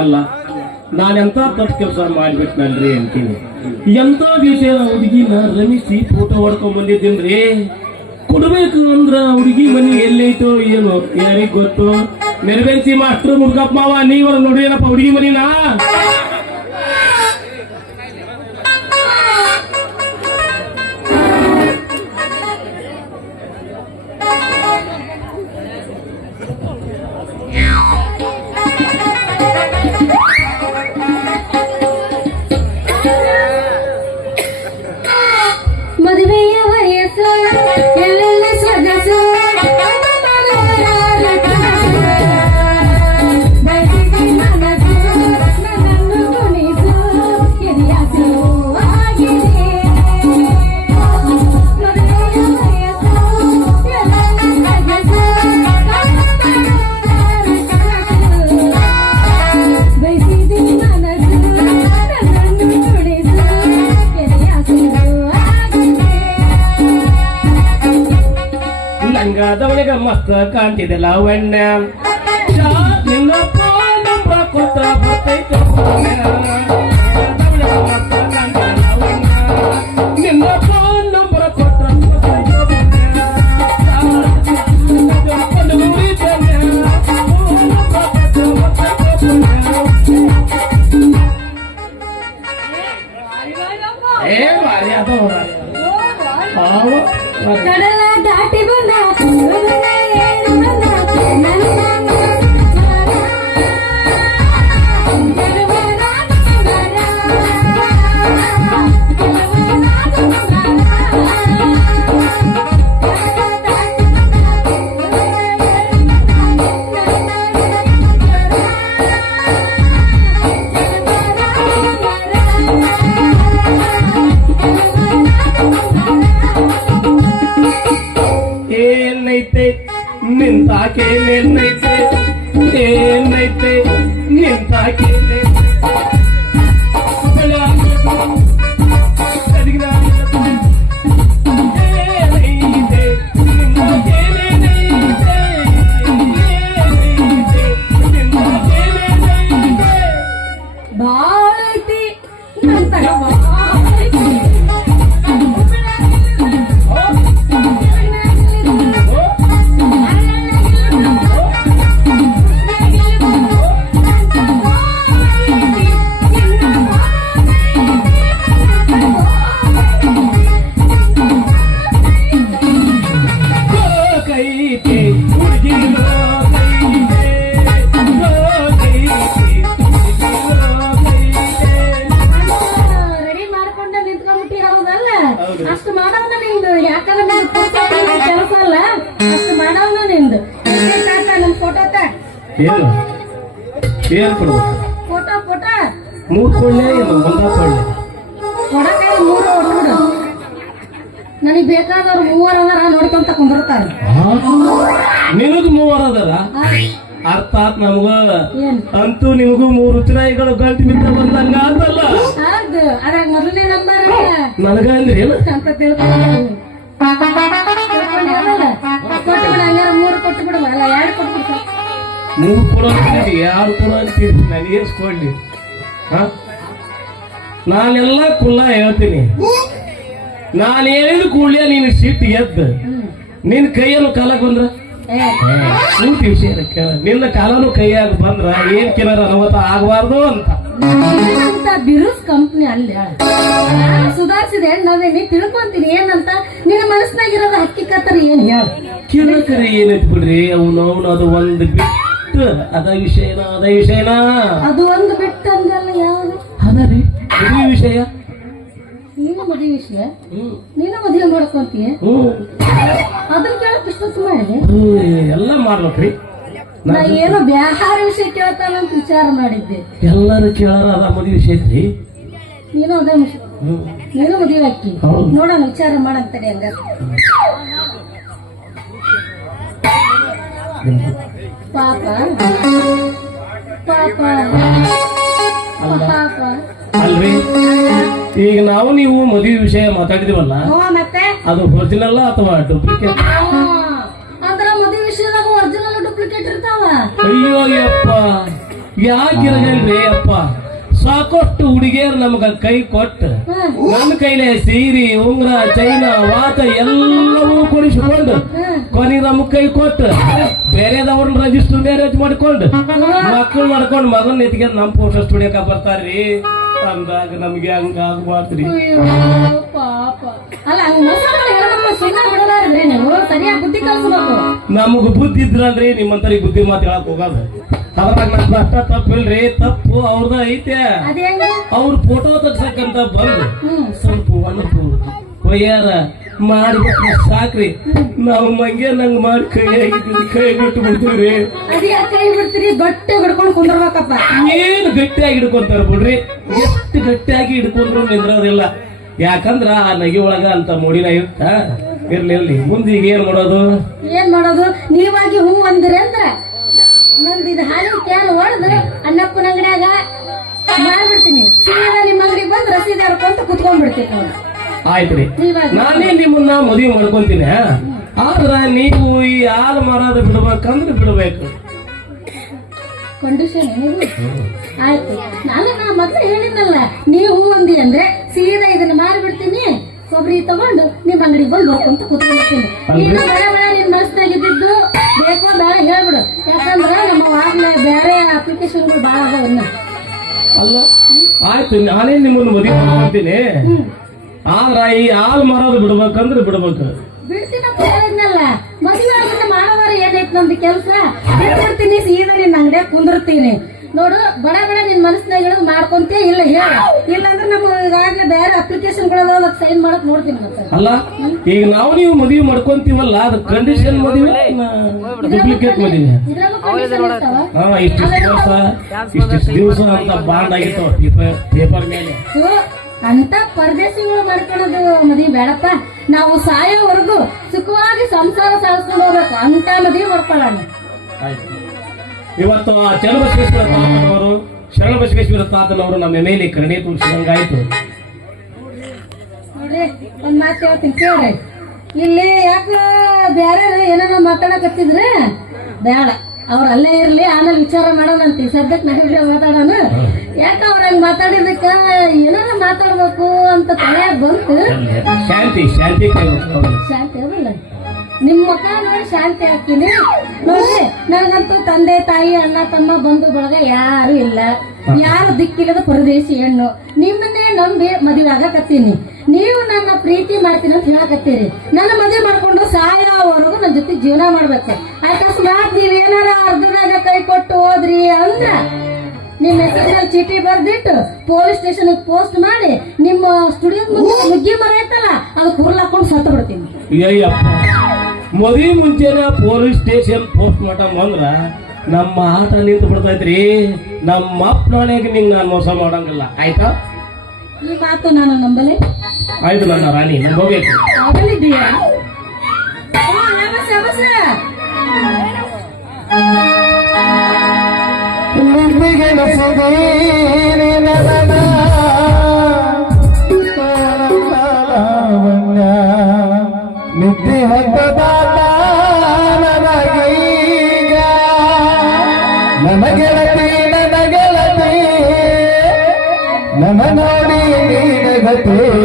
ಅಲ್ಲ? ನಾನೆಂತ ತಪ್ಪು ಕೆಲಸ ಮಾಡಿಬಿಟ್ನಲ್ರಿ ಅಂತೀನಿ. ಎಂತ ವಿಷಯ ಹುಡುಗಿನ ರಮಿಸಿ ಫೋಟೋ ಹೊಡ್ಕೊಂಡ್ ಬಂದಿದ್ದೀನ್ರಿ ಕೊಡ್ಬೇಕು ಅಂದ್ರ ಹುಡುಗಿ ಮನಿ ಎಲ್ಲೈತೋ ಏನು ಯಾರಿಗೆ ಗೊತ್ತು? ನೆರವೇರಿಸಿ ಮಾಸ್ಟರ್ ಮುಡ್ಕಪ್ಪ ಮಾವ, ನೀವರ ನೋಡಿ ಏನಪ್ಪ ಹುಡುಗಿ ಮನಿನಾ? ಲಂಗದವಳಿಗ ಮಸ್ತ್ ಕಾಣ್ತಿದೆ ಲಾವಣ್ಯ ಶಾ ನಿನ್ನಪ್ಪ ನಂಬ್ರ ಕೊಟ್ಟ ಬರ್ತೈತೆ I can ಅಷ್ಟು ಮಾಡವನ ನಿಂದು. ಏ ತಾತ ನನ್ ಫೋಟೋ ತ. ಏನು? ಏನು ಕೊಡ್ಬೇಕು? ಫೋಟೋ ಫೋಟೋ ಮೂರು ಕೊಳ್ಳೆ ಏನು ಒಂದ ಕೊಳ್ಳೆ ಕೊಡಕಾಯಿ ಮೂರು ಹೊಡ್ಬಿಡು ನನಗ್ ಬೇಕಾದವ್ರು ಮೂವರು ಅದಾರ ನೋಡ್ಕೊಂತ ಕುಂದಿರ್ತಾರ. ನಿನಗ್ ಮೂವರ್ ಅದಾರ ಅರ್ಥಾತ್ ನಮಗ ಅಂತೂ ನಿಮಗೂ ಮೂರು ಚುನಾಯಿಗಳು ಗಂಟು ಬಿದ್ದ ಬಂದಂಗ ಅಂತಲ್ಲ? ಅದ್ರಾಗ ಮೊದಲನೇ ನಂಬರ್ ನನಗ ಅಂದ್ರೆ ಏನು ಅಂತ ತಿಳ್ಕೊಂಡು ಮೂರು ಕೊಟ್ಟು ಯಾರು ನಾನೆಲ್ಲ ಕುಲ್ಲ ಹೇಳ್ತೀನಿ ನಾನು ಕೂಡಲೇ ನೀನು ಸಿಟ್ಟು ಎದ್ದು ನಿನ್ನ ಕೈಯನ್ನು ಕಾಲ ಬಂದ್ರ ಪೂರ್ತಿ ವಿಷಯ ಕೇಳ ನಿನ್ನ ಕಾಲನು ಕೈಯಾಗ ಬಂದ್ರ ಏನ್ ಕಿಲರ್ ಅನುಮತ ಆಗಬಾರ್ದು ಅಂತ. ಬಿರುಸ್ ಕಂಪ್ನಿ ಅಲ್ಲಿ ಸುಧಾರಿಸಿದೆ ನಾವೇನಿ ತಿಳ್ಕೊಂತೀನಿ ಏನಂತ? ನಿನ್ನ ಮನಸ್ಸಿನಾಗಿರೋದು ಹಕ್ಕಿಕತ್ತರ ಏನ್ ಹೇಳ? ಕಿರುಕರಿ ಏನೈತಿ ಬಿಡ್ರಿ? ಅವನು ಅವನು ಅದು ಒಂದು ಬಿಟ್ಟು. ಅದ ವಿಷಯನ ಅದ ವಿಷಯನ? ಅದು ಒಂದು ಬಿಟ್ಟು ಅಂದಲ್ಲ ಯಾವ್ದು ಅದ ರೀ ವಿಷಯ. ನೀನು ಮದುವೆ ವಿಷಯ? ನೀನು ಮದುವೆ ಮಾಡ್ಕೊಂತೀಯ? ಅದನ್ನ ಕೇಳಕ್ ಇಷ್ಟೊತ್ತು ಮಾಡಿದೆ ಎಲ್ಲ ಮಾಡ್ಬೇಕ್ರಿ ನಾ ಏನೋ ಬ್ಯಾಹಾರ ವಿಷಯ ಕೇಳ್ತಾನಂತ ವಿಚಾರ ಮಾಡಿದ್ದೆ. ಎಲ್ಲರೂ ಕೇಳಾರ ಅದ ಮದುವೆ ವಿಷಯ ಐತ್ರಿ. ನೀನು ಅದೇ ವಿಷಯ. ನೀನು ಮದುವೆ ಹಾಕಿ. ನೋಡೋಣ ವಿಚಾರ ಮಾಡಂತಡಿ ಹಂಗ ಪಾಪ. ಪಾಪ. ಪಾಪ. ಅಲ್ರಿ? ಈಗ ನಾವು ನೀವು ಮದುವೆ ವಿಷಯ ಮಾತಾಡಿದಿವಲ್ಲ ಅದು ಒರಿಜಿನಲ್ ಅಥವಾ ಡೂಪ್ಲಿಕೇಟ್ ಅಯ್ಯೋ ಯಪ್ಪ. ಯಾಕಿರಗಲ್ರಿ ಅಪ್ಪ ಸಾಕಷ್ಟು ಹುಡುಗಿಯರು ನಮಗ ಕೈ ಕೊಟ್ಟು ನನ್ನ ಕೈಲೇ ಸೀರಿ ಉಂಗ್ರ ಚೈನ ವಾತ ಎಲ್ಲವೂ ಕೊಡಿಸಿಕೊಂಡು ಕೊನೆ ನಮಗ್ ಕೈ ಕೊಟ್ಟು ಬೇರೆದವ್ರನ್ನ ರಜಿಸ್ಟರ್ ಮ್ಯಾರೇಜ್ ಮಾಡ್ಕೊಂಡು ಮಕ್ಕಳು ಮಾಡ್ಕೊಂಡು ಮಗನ್ ಎತ್ತಿಗೆ ನಮ್ ಫೋಟೋ ಸ್ಟುಡಿಯೋಕ ಬರ್ತಾರ್ರಿ. ಅಂದಾಗ ನಮ್ಗೆ ಹಂಗ ಆಗ್ಬಾರ್ದ್ರಿ ನಮಗ್ ಬುದ್ಧಿ ಇದ್ರಲ್ರಿ ನಿಮ್ಮಂತರಿಗೆ ಬುದ್ಧಿ ಮಾತು ಹೇಳಕ್ ಹೋಗೋದು ಅದ್ರಾಗ ನಮ್ದು ಅಷ್ಟ ತಪ್ಪಿಲ್ರಿ ತಪ್ಪು ಅವ್ರದ ಐತೆ. ಅವ್ರ ಫೋಟೋ ತಗ್ಸಕ್ಕಂತ ಬಂದು. ಸ್ವಲ್ಪ ಒಣಪು ಒಯ್ಯಾರ ಮಾಡ್ಬಿಟ್ರೆ ಸಾಕ್ರಿ. ನಾವು ಮಂಗೆ ನಂಗ್ ಮಾಡಿ ಕೈ ಕೈ ಬಿಟ್ಟು ಬಿಡ್ತೀವ್ರಿ. ಕೈ ಬಿಡ್ತೀರಿ? ಗಟ್ಟಿ ಹಿಡ್ಕೊಂಡು ಕುಂದ್ರಬೇಕಪ್ಪ. ಏನ್ ಗಟ್ಟಿಯಾಗಿ ಹಿಡ್ಕೊಂತಾರ ಬಿಡ್ರಿ? ಎಷ್ಟು ಗಟ್ಟಿಯಾಗಿ ಹಿಡ್ಕೊಂಡ್ರು ನಿಂದ್ರೋದಿಲ್ಲ. ಯಾಕಂದ್ರ ಆ ನಗಿ ಒಳಗ ಅಂತ ಮೂಡಿನ ಇರ್ತ ಇರ್ಲಿ ಇರ್ಲಿ. ಮುಂದೆ ಈಗ ಏನ್ ಮಾಡೋದು? ಏನ್ ಮಾಡೋದು? ನೀವಾಗಿ ಹೂ ಅಂದ್ರೆ ಅಂದ್ರ? ನಂದು ಇದು ಹಾಲಿನ ಕ್ಯಾನ್ ಹೊಡೆದು ಅಣ್ಣಪ್ಪನ ಅಂಗಡಿಯಾಗ ಮಾಡ್ಬಿಡ್ತೀನಿ ಸೀದಾ ನಿಮ್ಮ ಅಂಗಡಿಗೆ ಬಂದು ರಸೀದಿ ಹರ್ಕೊಂತ ಕುತ್ಕೊಂಡ್ಬಿಡ್ತೀನಿ ನಾವು ಆಯ್ತ್ರಿ. ನೀವಾಗ ನಾನೇ ನಿಮ್ಮನ್ನ ಮದುವೆ ಮಾಡ್ಕೊಂತೀನಿ. ಆದ್ರ ನೀವು ಈ ಹಾಲು ಮಾರಾದ ಬಿಡ್ಬೇಕಂದ್ರೆ ಬಿಡ್ಬೇಕು. ಕಂಡೀಷನ್ ಆಯ್ತು. ನಾನು ಮೊದ್ಲು ಹೇಳಿದ್ನಲ್ಲ ನೀವು ಹೂ ಅಂದಿ ಅಂದ್ರೆ ಸೀದಾ ಇದನ್ನ ಮಾರಿಬಿಡ್ತೀನಿ. ಕೊಬ್ಬರಿ ತಗೊಂಡು ನಿಮ್ಮ ಅಂಗಡಿಗೆ ಬಂದು ಬರ್ಕೊಂತ ಕೂತ್ಕೊಂಡಿರ್ತೀನಿ ಇನ್ನು ಬೇಡ ಬೇಡ ನಿನ್ ಮನಸ್ಸಾಗಿದ್ದು ಬೇಕು ಬೇಡ ಹೇಳ್ಬಿಡು. ಯಾಕಂದ್ರೆ ನಮ್ಮ ಆಗ್ಲೇ ಬೇರೆ ಅಪ್ಲಿಕೇಶನ್ಗಳು ಭಾಳ ಅದಾವನ್ನ ಅಲ್ಲ ಆಯ್ತು ನಾನೇ ನಿಮ್ಮನ್ನು ಮದುವೆ ಮಾಡ್ತೀನಿ. ಆದ್ರ ಈ ಹಾಲ್ ಮಾರೋದು ಬಿಡ್ಬೇಕಂದ್ರೆ ಬಿಡ್ಬೇಕು. ಬಿಡ್ತೀನಪ್ಪ ಹೇಳಿದ್ನಲ್ಲ. ಮದುವೆ ಮಾಡೋದಾರ ಏನೈತ್ ನಂದು ಕೆಲಸ? ಬಿಡ್ತೀನಿ ಸೀದಾ ನಿನ್ನ ಅಂಗಡಿಯಾಗ ಕುಂದಿರ್ತೀನಿ. ನೋಡು ಬಡ ಬಡ ನಿನ್ ಮನಸ್ಸಿನಾಗ ಮಾಡ್ಕೊಂತೇ ಮಾಡ್ಕೊಂತೀಯ ಇಲ್ಲ ಹೇಳ. ಇಲ್ಲಾಂದ್ರೆ ನಮ್ಮ ಈಗಾಗಲೇ ಬೇರೆ ಅಪ್ಲಿಕೇಶನ್ಗಳು ಸೈನ್ ಮಾಡಕ್ ನೋಡ್ತೀನಿ ಮತ್ತೆ. ಅಲ್ಲ ಈಗ ನಾವು ನೀವು ಮದುವೆ ಮಾಡ್ಕೊಂತೀವಲ್ಲ ಅದು ಕಂಡೀಷನ್ ಮದುವೆ ಡೂಪ್ಲಿಕೇಟ್ ಮದುವೆ? ಹಾ ಇಷ್ಟಿಷ್ಟು ದಿವಸ ಇಷ್ಟಿಷ್ಟು ದಿವಸ ಅಂತ ಬಾಂಡ್ ಆಗಿತ್ತು ಪೇಪರ್ ಮೇಲೆ. ಅಂತ ಪರದೇಶಿಗಳು ಮಾಡ್ಕೊಳ್ಳೋದು ಮದುವೆ ಬೇಡಪ್ಪ. ನಾವು ಸಾಯೋವರೆಗೂ ಸುಖವಾಗಿ ಸಂಸಾರ ಸಾಗಿಸ್ಕೊಂಡು ಹೋಗ್ಬೇಕು. ಅಂತ ಮದುವೆ ಮಾಡ್ಕೊಳ್ಳೋಣ. ಆಯ್ತು. ಇವತ್ತು ಆ ಚನ್ನಬಸವೇಶ್ವರ ತಾತನವರು ಶರಣಬಸವೇಶ್ವರ ತಾತನವರು ನಮ್ಮ ಮೇಲೆ ಕರುಣೆ ತೋರಿಸಿದಂಗಾಯ್ತು. ನೋಡ್ರಿ ಒಂದ್ ಮಾತು ಹೇಳ್ತೀನಿ ಕೇಳ್ರಿ. ಇಲ್ಲಿ ಯಾಕ ಬ್ಯಾರೆ ಏನಾರ ಮಾತಾಡಕತ್ತಿದ್ರೆ ಬೇಡ ಅವ್ರ ಅಲ್ಲೇ ಇರ್ಲಿ ಆಮೇಲೆ ವಿಚಾರ ಮಾಡೋಣಂತಿ ಸದ್ಯಕ್ಕೆ ನಾವಿಬ್ರೆ ಮಾತಾಡೋಣ. ಯಾಕ ಅವ್ರ ಹಂಗ ಮಾತಾಡಿದಕ್ಕ ಏನಾರ ಮಾತಾಡ್ಬೇಕು ಅಂತ ತಲೆ ಬಂತು? ಶಾಂತಿ ಶಾಂತಿ. ಶಾಂತಿ ನಿಮ್ ಮುಖ ನೋಡಿ ಶಾಂತಿ ಆಗ್ತೀನಿ. ನೋಡ್ರಿ ನನಗಂತೂ ತಂದೆ ತಾಯಿ ಅಣ್ಣ ತಮ್ಮ ಬಂಧು ಬಳಗ ಯಾರು ಇಲ್ಲ. ಯಾರು ದಿಕ್ಕಿಲ್ಲದ ಪರದೇಶಿ ಹೆಣ್ಣು. ನಿಮ್ಮನ್ನೇ ನಂಬಿ ಮದುವೆ ಆಗಕತ್ತೀನಿ. ನೀವು ನನ್ನ ಪ್ರೀತಿ ಮಾಡ್ತೀನಿ ಅಂತ ಹೇಳಕತ್ತೀರಿ. ನನ್ನ ಮದುವೆ ಮಾಡ್ಕೊಂಡು ಸಾಯೋವರೆಗೂ ನನ್ನ ಜೊತೆ ಜೀವನ ಮಾಡ್ಬೇಕು. ಅಕಸ್ಮಾತ್ ನೀವೇನಾರ ಅರ್ಧದಾಗ ಕೈ ಕೊಟ್ಟು ಹೋದ್ರಿ ಅಂದ್ರ ನಿಮ್ಮ ಹೆಸರಿನಲ್ಲಿ ಚೀಟಿ ಬರ್ದಿಟ್ಟು ಪೊಲೀಸ್ ಸ್ಟೇಷನ್ ಪೋಸ್ಟ್ ಮಾಡಿ ನಿಮ್ಮ ಸ್ಟುಡಿಯೋ ಮುಂದೆ ನುಗ್ಗಿ ಮರ ಐತಲ್ಲ ಅದು ಹುರ್ಲಾಕೊಂಡು ಹಾಕೊಂಡು ಸತ್ತು ಬಿಡ್ತೀನಿ ಮದುವೆ ಮುಂಚೆನ ಪೊಲೀಸ್ ಸ್ಟೇಷನ್ ಪೋಸ್ಟ್ ಮಾರ್ಟಮ್ ಅಂದ್ರ ನಮ್ಮ ಆಟ ನಿಂತು ಬಿಡ್ತೈತ್ರಿ. ನಮ್ಮ ಅಪ್ಪನಾಣೆಗೆ ನಿಂಗೆ ನಾನು ಮೋಸ ಮಾಡಂಗಿಲ್ಲ. ಆಯ್ತಾ? ಈ ಮಾತು ನಾನು ನಂಬಲೆ? ಆಯ್ತು ನನ್ನ ರಾಣಿ ನಾನು ಹೋಗ್ಬೇಕು. ಆಗಲಿದ್ದೀಯಾ ನಮಸ್ತೆ ನಮಸ್ತೆ. ನಿದ್ದೆ ನೀನಗತಿ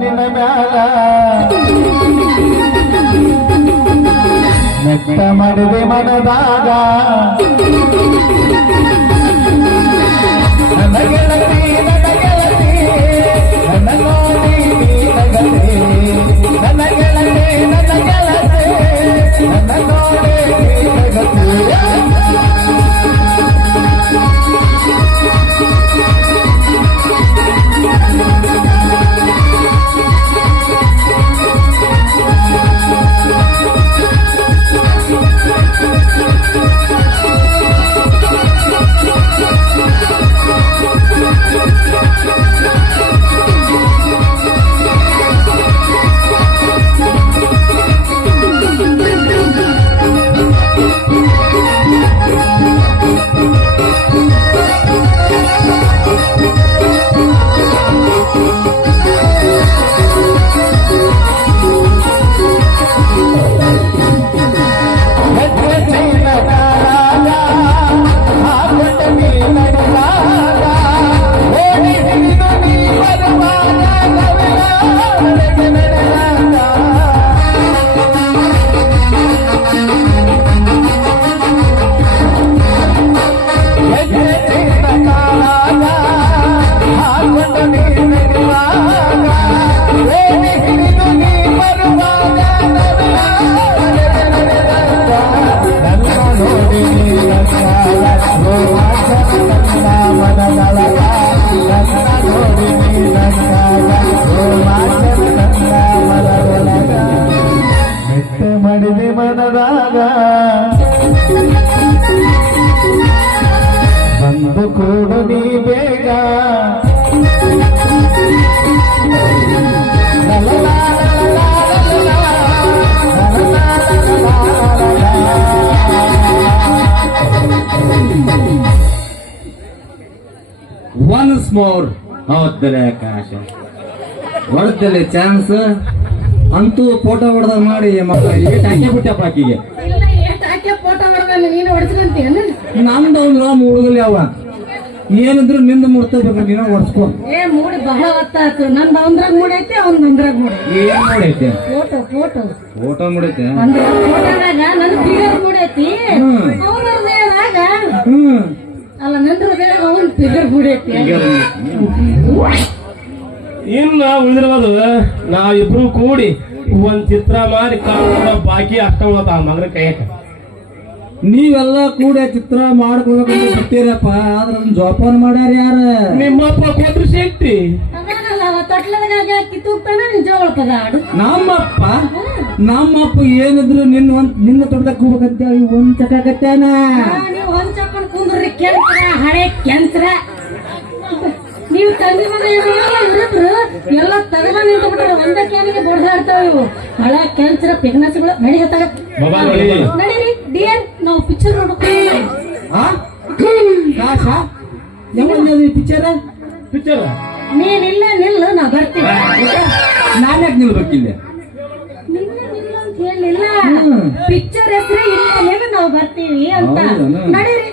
ನಿನ್ನ ಮ್ಯಾಲ ನೆಟ್ಟ ಮಾಡಿದೆ ಮನದಾಗ ನನ್ನ ಗೆಳತಿ ನನ್ನ ನೋಡಿ ನೀನಗತಿ ನನ್ನ ಮೋರ್ ಹೌದಲೆ ಆಕಾಶ ಹೊಡೆದಲ್ಲಿ ಚಾನ್ಸ್. ಅಂತೂ ಫೋಟೋ ಹೊಡೆದ ಮಾಡಿ ಮಕ್ಕಳಿಗೆ ಏಟ್ ಹಾಕಿ ಬಿಟ್ಟಪ್ಪ ಆಕಿಗೆ. ಇಲ್ಲ ಅವ್ನು ನಮ್ದು ಒಂದು ಮುಳುಗಲಿ ಅವ. ಏನಿದ್ರು ನಿಂದ ಮುಡ್ತಬೇಕು ನೀನ ಹೊಡ್ಸ್ಕೊ. ಏ ಮೂಡಿ ಬಹಳ ಹೊತ್ತಾತು ನಂದು ಅವಂದ್ರಾಗ ಮೂಡೈತಿ ಅವ್ನ ನಂದ್ರಾಗ ಮೂಡಿ. ಏನ್ ಮಾಡೈತೆ ಫೋಟೋ ಫೋಟೋ ಫೋಟೋ ಮೂಡೈತೆ ಅಂದ್ರೆ ಫೋಟೋದಾಗ ನನ್ ಫಿಗರ್ ಮೂಡೈತಿ ಹ್ಮ್. ಹ್ಮ್. ಅಲ್ಲ ನಂತರ ಅವನ್ ಫಿಗರ್ ಇನ್ನ ಉಳಿದಿರೋದು ನಾವಿಬ್ರು ಕೂಡಿ ಒಂದ್ ಚಿತ್ರ ಮಾಡಿ ಕಾಣ ಬಾಕಿ ಅಷ್ಟ ಉಳತ ಮಗನ ಕೈಯಾಗ. ನೀವೆಲ್ಲ ಕೂಡ ಚಿತ್ರ ಮಾಡ್ಕೊಳಕ್ ಬಿಟ್ಟಿರಪ್ಪ ಆದ್ರ ಅದನ್ನ ಜೋಪಾನ ಮಾಡ್ಯಾರ ಯಾರ? ನಿಮ್ಮಪ್ಪ ಕೊಟ್ರು ಶಕ್ತಿ ನಮ್ಮಪ್ಪ ನಮ್ಮಪ್ಪ ಏನಿದ್ರು ನಿನ್ನ ಒಂದ್ ನಿನ್ನ ತೊಡ್ದಕ್ ಹೋಗ್ಬೇಕಂತೇಳಿ ಒಂದ್ ಚಟಾಕತ್ತಾನ ಒಂದ್ ಹೊಂಚಕೊಂಡ್ ಕುಂದ್ರಿ ಕೆಂತ್ರ ಹಳೆ ಕೆಂತ್ರ. ನೀವು ತಂದೆ ಮನೆ ಇರಿದ್ರು ಎಲ್ಲ ತಗದ ನಿಂತು ಬಿಟ್ರೆ ಒಂದೇ ಕ್ಯಾನಿಗೆ ಬಡ್ದಾಡ್ತಾವ ಇವು ಹಳೆ ಕೆಂತ್ರ ಪಿಗ್ನಸ್ಗಳು ನಡಿ ಹತ್ತಾಗ. ಬಾಬಾ ನಡಿ. ನಡೀರಿ ಡಿಯರ್ ನಾವು ಪಿಕ್ಚರ್ ನೋಡ್ಕೊಂಡು ಪಿಕ್ಚರ್ ಪಿಕ್ಚರ್ ನೀನಿಲ್ಲ ನಿಲ್ಲು ನಾ ಬರ್ತೀನಿ. ನಾನು ಯಾಕೆ ನಿಲ್ಬೇಕಿಲ್ಲ ಹೇಳಿಲ್ಲ. ಪಿಕ್ಚರ್ ಹೆಸರು ಇಲ್ಲ ನಾವು ಬರ್ತೀವಿ ಅಂತ? ನಡೀರಿ.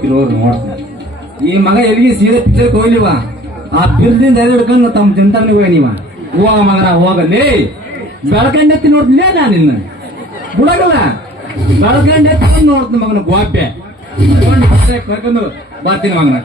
ಹೋಗ್ತಿರೋ ನೋಡ್ತಾರೆ. ಈ ಮಗ ಎಲ್ಲಿಗೆ ಸೀರೆ ಪಿಕ್ಚರ್ ಹೋಗ್ಲಿವ ಆ ಬಿರ್ದಿಂದ ಎಲ್ಲಿ ಹಿಡ್ಕೊಂಡು ತಮ್ಮ ಚಿಂತಾಮಣಿಗೆ ಹೋಗಿ ನೀವ. ಹೋಗ ಮಗನ ಹೋಗಲೇ. ಬೆಳಕಂಡೆತ್ತಿ ನೋಡ್ತಿಲ್ಲ ನಾನು ನಿನ್ನ ಬಿಡಗಲ್ಲ ಬೆಳಕಂಡೆತ್ತಿ ನೋಡ್ತೀನಿ ಮಗನ ಗೋಪೆ ಕರ್ಕೊಂಡು ಬರ್ತೀನಿ ಮಗನ.